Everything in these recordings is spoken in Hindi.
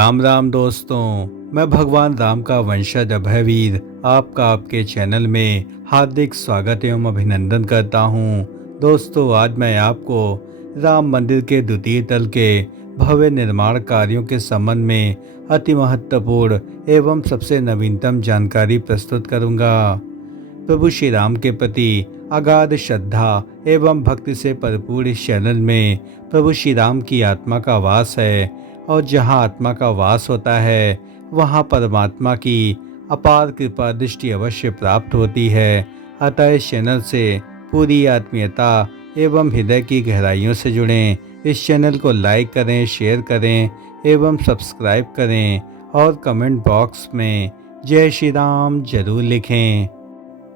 राम राम दोस्तों। मैं भगवान राम का वंशज अभयवीर आपका आपके चैनल में हार्दिक स्वागत एवं अभिनंदन करता हूं। दोस्तों, आज मैं आपको राम मंदिर के द्वितीय तल के भव्य निर्माण कार्यों के संबंध में अति महत्वपूर्ण एवं सबसे नवीनतम जानकारी प्रस्तुत करूंगा। प्रभु श्री राम के प्रति अगाध श्रद्धा एवं भक्ति से परिपूर्ण इस चैनल में प्रभु श्री राम की आत्मा का वास है, और जहाँ आत्मा का वास होता है वहाँ परमात्मा की अपार कृपा दृष्टि अवश्य प्राप्त होती है। अतः इस चैनल से पूरी आत्मीयता एवं हृदय की गहराइयों से जुड़ें। इस चैनल को लाइक करें, शेयर करें एवं सब्सक्राइब करें, और कमेंट बॉक्स में जय श्री राम जरूर लिखें।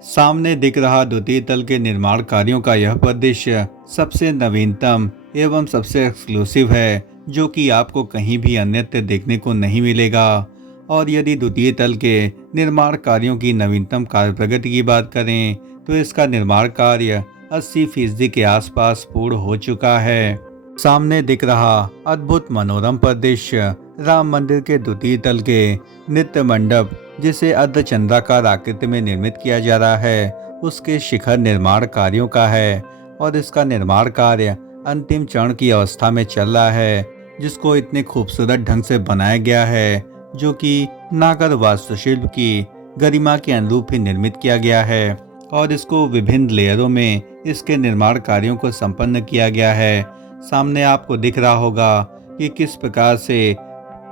सामने दिख रहा द्वितीय तल के निर्माण कार्यों का यह परिदृश्य सबसे नवीनतम एवं सबसे एक्सक्लूसिव है, जो कि आपको कहीं भी अन्यत्र देखने को नहीं मिलेगा। और यदि द्वितीय तल के निर्माण कार्यों की नवीनतम कार्य प्रगति की बात करें तो इसका निर्माण कार्य 80% के आसपास पूर्ण हो चुका है। सामने दिख रहा अद्भुत मनोरम परिदृश्य राम मंदिर के द्वितीय तल के नित्य मंडप, जिसे अर्धचंद्राकार आकृति में निर्मित किया जा रहा है, उसके शिखर निर्माण कार्यों का है। और इसका निर्माण कार्य अंतिम चरण की अवस्था में चल रहा है, जिसको इतने खूबसूरत ढंग से बनाया गया है, जो कि नागर वास्तुशिल्प की गरिमा के अनुरूप ही निर्मित किया गया है। और इसको विभिन्न लेयरों में इसके निर्माण कार्यों को संपन्न किया गया है। सामने आपको दिख रहा होगा कि किस प्रकार से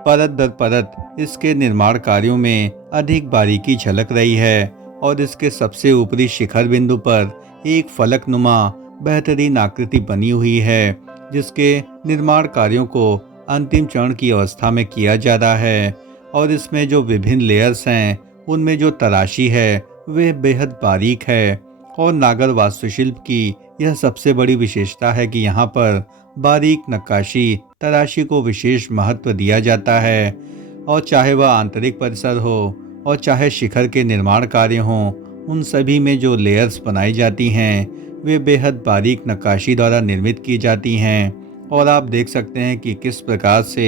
परत दर परत इसके निर्माण कार्यों में अधिक बारीकी झलक रही है। और इसके सबसे ऊपरी शिखर बिंदु पर एक फलकनुमा बेहतरीन आकृति बनी हुई है, जिसके निर्माण कार्यों को अंतिम चरण की अवस्था में किया जा रहा है। और इसमें जो विभिन्न लेयर्स हैं उनमें जो तराशी है वह बेहद बारीक है। और नागर वास्तुशिल्प की यह सबसे बड़ी विशेषता है कि यहाँ पर बारीक नक्काशी तराशी को विशेष महत्व दिया जाता है। और चाहे वह आंतरिक परिसर हो और चाहे शिखर के निर्माण कार्य हों, उन सभी में जो लेयर्स बनाई जाती हैं वे बेहद बारीक नक्काशी द्वारा निर्मित की जाती हैं। और आप देख सकते हैं कि किस प्रकार से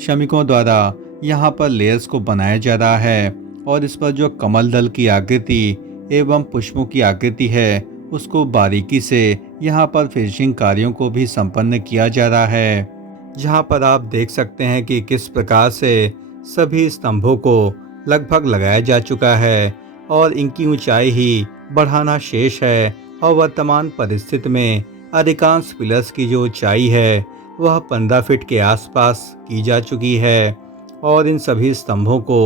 श्रमिकों द्वारा यहाँ पर लेयर्स को बनाया जा रहा है। और इस पर जो कमल दल की आकृति एवं पुष्पों की आकृति है उसको बारीकी से यहाँ पर फिनिशिंग कार्यों को भी संपन्न किया जा रहा है। जहाँ पर आप देख सकते हैं कि किस प्रकार से सभी स्तंभों को लगभग लगाया जा चुका है, और इनकी ऊंचाई ही बढ़ाना शेष है। और वर्तमान परिस्थिति में अधिकांश पिलर्स की जो ऊंचाई है वह 15 फीट के आसपास की जा चुकी है। और इन सभी स्तंभों को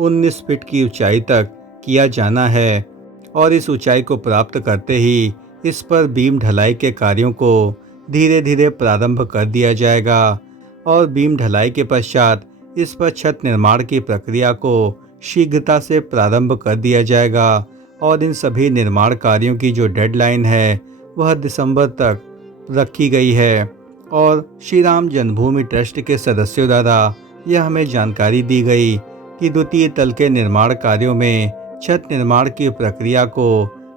19 फीट की ऊंचाई तक किया जाना है। और इस ऊंचाई को प्राप्त करते ही इस पर बीम ढलाई के कार्यों को धीरे धीरे प्रारंभ कर दिया जाएगा। और बीम ढलाई के पश्चात इस पर छत निर्माण की प्रक्रिया को शीघ्रता से प्रारंभ कर दिया जाएगा। और इन सभी निर्माण कार्यों की जो डेडलाइन है वह दिसंबर तक रखी गई है। और श्री राम जन्मभूमि ट्रस्ट के सदस्यों द्वारा यह हमें जानकारी दी गई कि द्वितीय तल के निर्माण कार्यों में छत निर्माण की प्रक्रिया को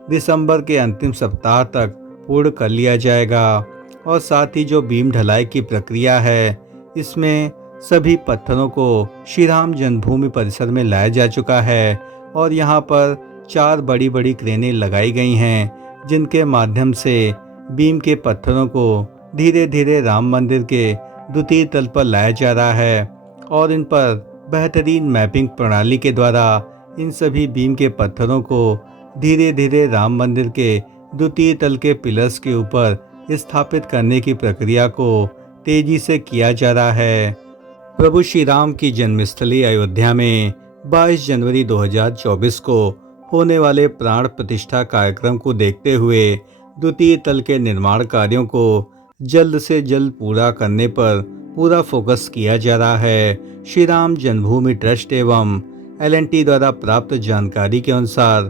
दिसंबर के अंतिम सप्ताह तक पूर्ण कर लिया जाएगा। और साथ ही जो बीम ढलाई की प्रक्रिया है इसमें सभी पत्थरों को श्री राम जन्मभूमि परिसर में लाया जा चुका है। और यहाँ पर 4 बड़ी बड़ी क्रेनें लगाई गई हैं, जिनके माध्यम से बीम के पत्थरों को धीरे धीरे राम मंदिर के द्वितीय तल पर लाया जा रहा है। और इन पर बेहतरीन मैपिंग प्रणाली के द्वारा इन सभी बीम के पत्थरों को धीरे धीरे राम मंदिर के द्वितीय तल के पिलर्स के ऊपर स्थापित करने की प्रक्रिया को तेजी से किया जा रहा है। प्रभु श्री राम की जन्मस्थली अयोध्या में 22 जनवरी 2024 को होने वाले प्राण प्रतिष्ठा कार्यक्रम को देखते हुए द्वितीय तल के निर्माण कार्यों को जल्द से जल्द पूरा करने पर पूरा फोकस किया जा रहा है। श्री राम जन्मभूमि ट्रस्ट एवं L&T द्वारा प्राप्त जानकारी के अनुसार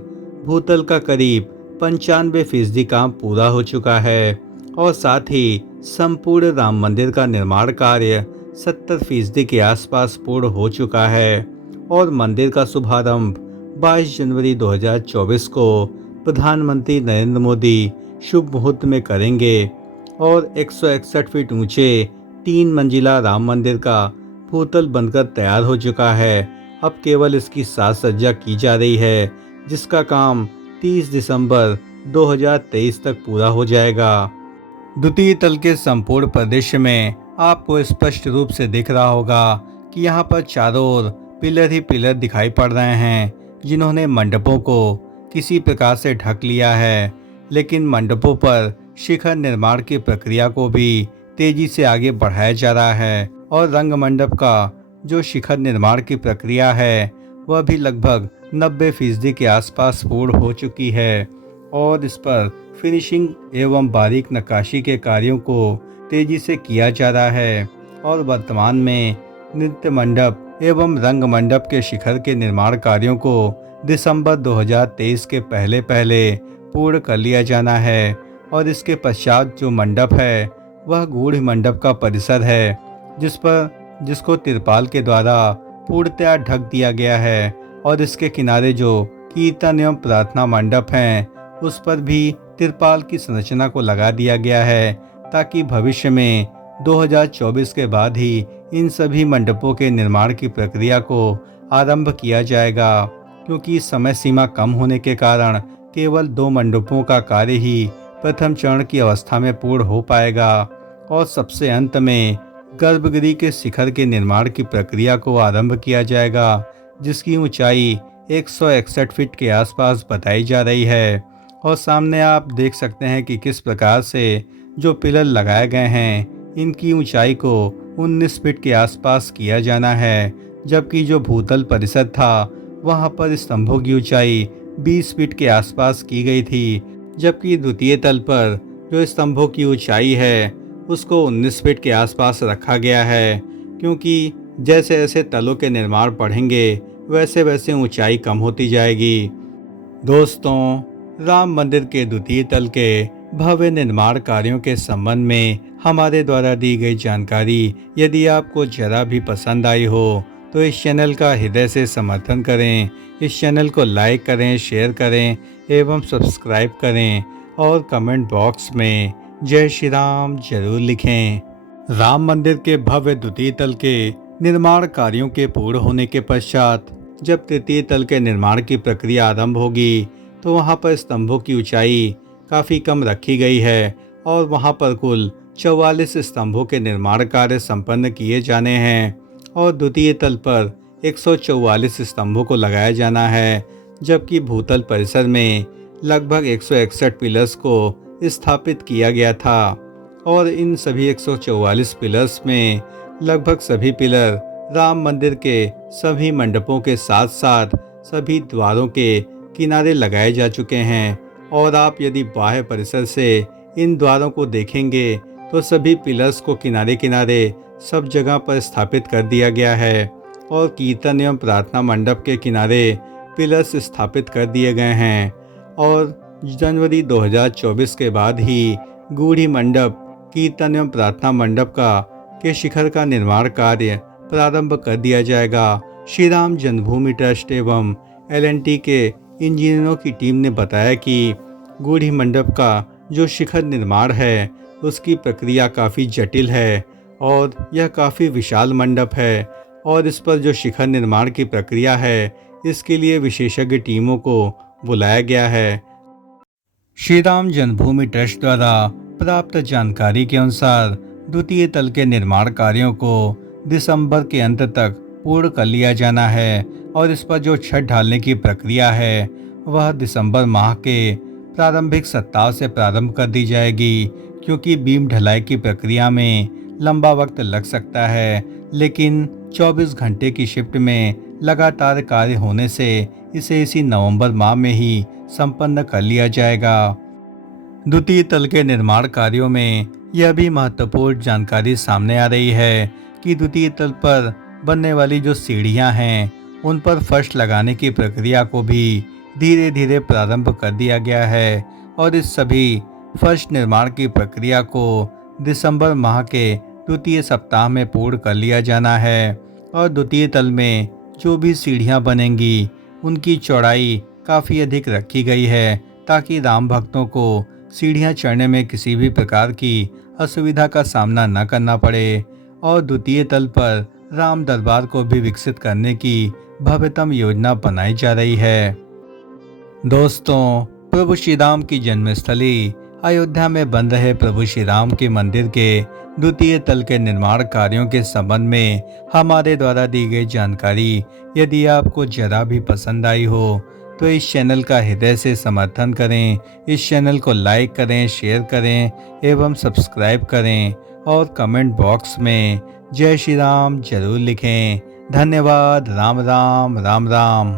भूतल का करीब 95% काम पूरा हो चुका है। और साथ ही संपूर्ण राम मंदिर का निर्माण कार्य 70% के आसपास पूर्ण हो चुका है। और मंदिर का शुभारंभ 22 जनवरी 2024 को प्रधानमंत्री नरेंद्र मोदी शुभ मुहूर्त में करेंगे। और 161 फीट ऊंचे 3 मंजिला राम मंदिर का भूतल बनकर तैयार हो चुका है। अब केवल इसकी साज सज्जा की जा रही है, जिसका काम 30 दिसंबर 2023 तक पूरा हो जाएगा। द्वितीय तल के संपूर्ण परिदृश्य में आपको स्पष्ट रूप से दिख रहा होगा कि यहाँ पर चारों ओर पिलर ही पिलर दिखाई पड़ रहे हैं, जिन्होंने मंडपों को किसी प्रकार से ढक लिया है। लेकिन मंडपों पर शिखर निर्माण की प्रक्रिया को भी तेजी से आगे बढ़ाया जा रहा है और रंग मंडप का जो शिखर निर्माण की प्रक्रिया है वह भी लगभग 90% के आसपास पूर्ण हो चुकी है और इस पर फिनिशिंग एवं बारीक नक्काशी के कार्यों को तेजी से किया जा रहा है और वर्तमान में नृत्य मंडप एवं रंग मंडप के शिखर के निर्माण कार्यों को दिसंबर 2023 के पहले पहले पूर्ण कर लिया जाना है। और इसके पश्चात जो मंडप है वह गूढ़ मंडप का परिसर है, जिसको तिरपाल के द्वारा पूर्णतया ढक दिया गया है और इसके किनारे जो कीर्तन एवं प्रार्थना मंडप हैं उस पर भी तिरपाल की संरचना को लगा दिया गया है, ताकि भविष्य में 2024 के बाद ही इन सभी मंडपों के निर्माण की प्रक्रिया को आरंभ किया जाएगा। क्योंकि समय सीमा कम होने के कारण केवल 2 मंडपों का कार्य ही प्रथम चरण की अवस्था में पूर्ण हो पाएगा और सबसे अंत में गर्भगृह के शिखर के निर्माण की प्रक्रिया को आरंभ किया जाएगा, जिसकी ऊंचाई 161 फीट के आसपास बताई जा रही है। और सामने आप देख सकते हैं कि किस प्रकार से जो पिलर लगाए गए हैं इनकी ऊंचाई को 19 फीट के आसपास किया जाना है, जबकि जो भूतल परिसर था वहां पर स्तंभों की ऊंचाई 20 फीट के आसपास की गई थी, जबकि द्वितीय तल पर जो स्तंभों की ऊंचाई है उसको 19 फीट के आसपास रखा गया है। क्योंकि जैसे जैसे तलों के निर्माण बढ़ेंगे वैसे वैसे ऊंचाई कम होती जाएगी। दोस्तों, राम मंदिर के द्वितीय तल के भव्य निर्माण कार्यों के संबंध में हमारे द्वारा दी गई जानकारी यदि आपको जरा भी पसंद आई हो तो इस चैनल का हृदय से समर्थन करें। इस चैनल को लाइक करें, शेयर करें एवं सब्सक्राइब करें और कमेंट बॉक्स में जय श्री राम जरूर लिखें। राम मंदिर के भव्य द्वितीय तल के निर्माण कार्यों के पूर्ण होने के पश्चात जब तृतीय तल के निर्माण की प्रक्रिया आरंभ होगी तो वहां पर स्तंभों की ऊंचाई काफ़ी कम रखी गई है और वहां पर कुल 44 स्तंभों के निर्माण कार्य संपन्न किए जाने हैं और द्वितीय तल पर 144 स्तंभों को लगाया जाना है, जबकि भूतल परिसर में लगभग 161 पिलर्स को स्थापित किया गया था और इन सभी 144 पिलर्स में लगभग सभी पिलर राम मंदिर के सभी मंडपों के साथ साथ सभी द्वारों के किनारे लगाए जा चुके हैं। और आप यदि बाह्य परिसर से इन द्वारों को देखेंगे तो सभी पिलर्स को किनारे किनारे सब जगह पर स्थापित कर दिया गया है और कीर्तन एवं प्रार्थना मंडप के किनारे पिलर्स स्थापित कर दिए गए हैं। और जनवरी 2024 के बाद ही गूढ़ी मंडप, कीर्तन एवं प्रार्थना मंडप के शिखर का निर्माण कार्य प्रारंभ कर दिया जाएगा। श्री राम जन्मभूमि ट्रस्ट एवं L&T के इंजीनियरों की टीम ने बताया कि गूढ़ी मंडप का जो शिखर निर्माण है उसकी प्रक्रिया काफ़ी जटिल है और यह काफ़ी विशाल मंडप है और इस पर जो शिखर निर्माण की प्रक्रिया है इसके लिए विशेषज्ञ टीमों को बुलाया गया है। श्री राम जन्मभूमि ट्रस्ट द्वारा प्राप्त जानकारी के अनुसार द्वितीय तल के निर्माण कार्यों को दिसंबर के अंत तक पूर्ण कर लिया जाना है और इस पर जो छत ढालने की प्रक्रिया है वह दिसंबर माह के प्रारंभिक सप्ताह से प्रारंभ कर दी जाएगी। क्योंकि बीम ढलाई की प्रक्रिया में लंबा वक्त लग सकता है, लेकिन 24 घंटे की शिफ्ट में लगातार कार्य होने से इसे इसी नवंबर माह में ही संपन्न कर लिया जाएगा। द्वितीय तल के निर्माण कार्यों में यह भी महत्वपूर्ण जानकारी सामने आ रही है कि द्वितीय तल पर बनने वाली जो सीढ़ियां हैं उन पर फर्श लगाने की प्रक्रिया को भी धीरे धीरे प्रारंभ कर दिया गया है और इस सभी फर्श निर्माण की प्रक्रिया को दिसंबर माह के द्वितीय सप्ताह में पूर्ण कर लिया जाना है। और द्वितीय तल में जो भी सीढ़ियां बनेंगी उनकी चौड़ाई काफ़ी अधिक रखी गई है ताकि राम भक्तों को सीढ़ियां चढ़ने में किसी भी प्रकार की असुविधा का सामना न करना पड़े। और द्वितीय तल पर राम दरबार को भी विकसित करने की भव्यतम योजना बनाई जा रही है। दोस्तों, प्रभु श्री राम की जन्मस्थली अयोध्या में बन रहे प्रभु श्री राम के मंदिर के द्वितीय तल के निर्माण कार्यों के संबंध में हमारे द्वारा दी गई जानकारी यदि आपको जरा भी पसंद आई हो तो इस चैनल का हृदय से समर्थन करें, इस चैनल को लाइक करें, शेयर करें एवं सब्सक्राइब करें और कमेंट बॉक्स में जय श्री राम जरूर लिखें। धन्यवाद। राम राम राम राम।